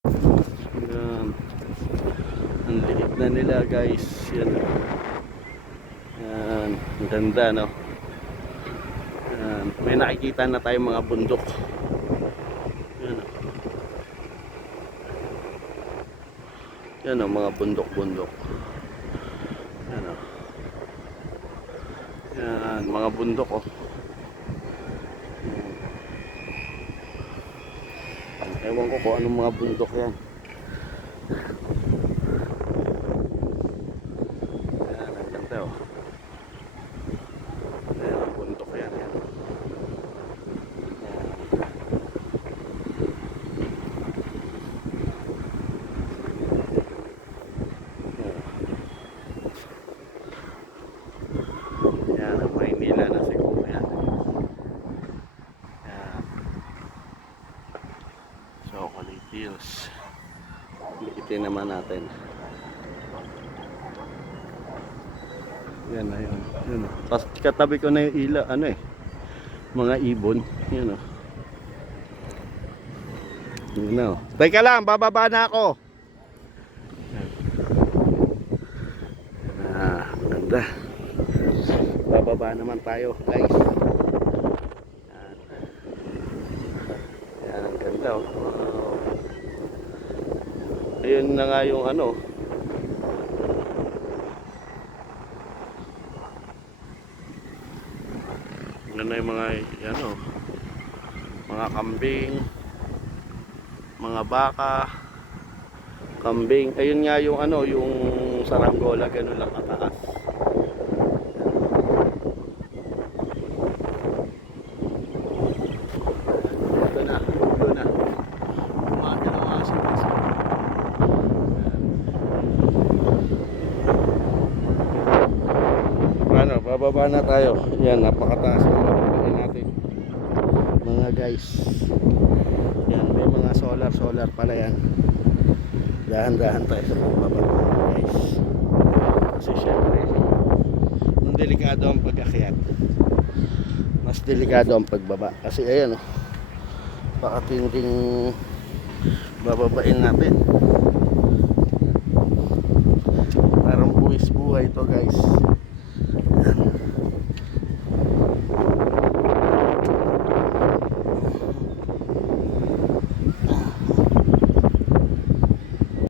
Yan. Ang liit na nila guys. Yan. Yan. Ang ganda no. Yan. May nakikita na tayong mga bundok. Yan. Yan o, mga bundok-bundok. Yan o. Yan, mga bundok oh. Ewan ko kung anong mga bundok yan ang ganda oh. Yan, ang bundok yan. yan. Yan. Yan, ang Maynila na siguro yan. Yan. Hills. Liitin naman natin. Yan na yun. yun. Tapos katabi ko na yung ila, ano eh. Mga ibon. Yan o. Yun na oh. Teka lang, bababa na ako. Ah, ganda. Bababa naman tayo, guys. Yan. Yan, ang ganda oh. Wow. Ayun na nga yung ano. Yan na yung mga, ano, mga kambing, mga baka, kambing. Ayun nga yung ano, yung saranggola, ganun lang kataas. Ito na, ito na. Umaga na mga aso. Ano, bababa na tayo. Yan, napakataas yung bababain natin. Mga guys. Yan, may mga solar, solar pala yan. Dahan-dahan tayo sa pagbaba mga guys. Kasi syempre, ang delikado ang pag-akyat. Mas delikado ang pagbaba. Kasi ayan, oh, pakatinding bababain natin.